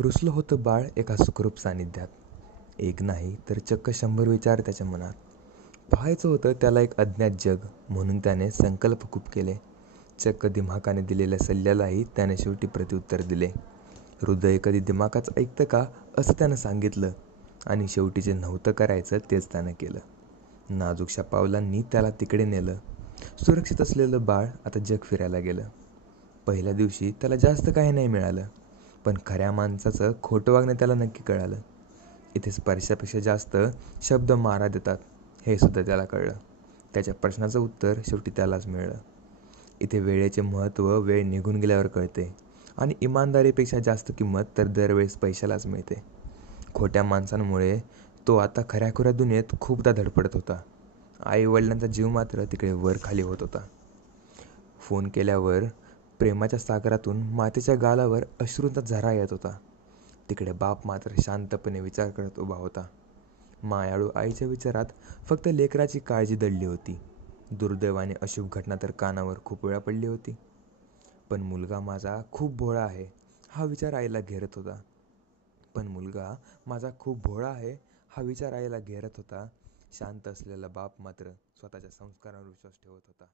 रुसलं होतं बाळ एका सुखरूप सानिध्यात. एक नाही तर चक्क 100 विचार त्याच्या मनात. पाहायचं होतं त्याला एक अज्ञात जग, म्हणून त्याने संकल्प खूप केले. चक्क दिमाखाने दिलेल्या सल्ल्यालाही त्याने शेवटी प्रत्युत्तर दिले. हृदय कधी दिमाखाचं ऐकतं का, असं त्यानं सांगितलं. आणि शेवटी जे नव्हतं करायचं तेच त्यानं केलं. नाजूकशा पावलांनी त्याला तिकडे नेलं. सुरक्षित असलेलं बाळ आता जग फिरायला गेलं. पहिल्या दिवशी त्याला जास्त काही नाही मिळालं, पण खऱ्या माणसाचं खोटं वागणं त्याला नक्की कळालं. इथे स्पर्शापेक्षा जास्त शब्द मारा देतात, हे सुद्धा त्याला कळलं. त्याच्या प्रश्नाचं उत्तर शेवटी त्यालाच मिळलं. इथे वेळेचे महत्त्व वेळ निघून गेल्यावर कळते, आणि इमानदारीपेक्षा जास्त किंमत तर दरवेळेस पैशालाच मिळते. खोट्या माणसांमुळे तो आता खऱ्याखुऱ्या दुनियेत खूपदा धडपडत होता. आईवडिलांचा जीव मात्र तिकडे वर खाली होत होता. फोन केल्यावर प्रेमाच्या सागरातून मातेच्या गालावर अश्रूंचा झरा येत होता. तिकडे बाप मात्र शांतपणे विचार करत उभा होता. मायाळू आईच्या विचारात फक्त लेकराची काळजी दडली होती. दुर्दैवाने अशुभ घटना तर कानावर खूप वेळा पडली होती. पण मुलगा माझा खूप भोळा आहे, हा विचार आईला घेरत होता. शांत असलेला बाप मात्र स्वतःच्या संस्कारांवर विश्वास ठेवत होता.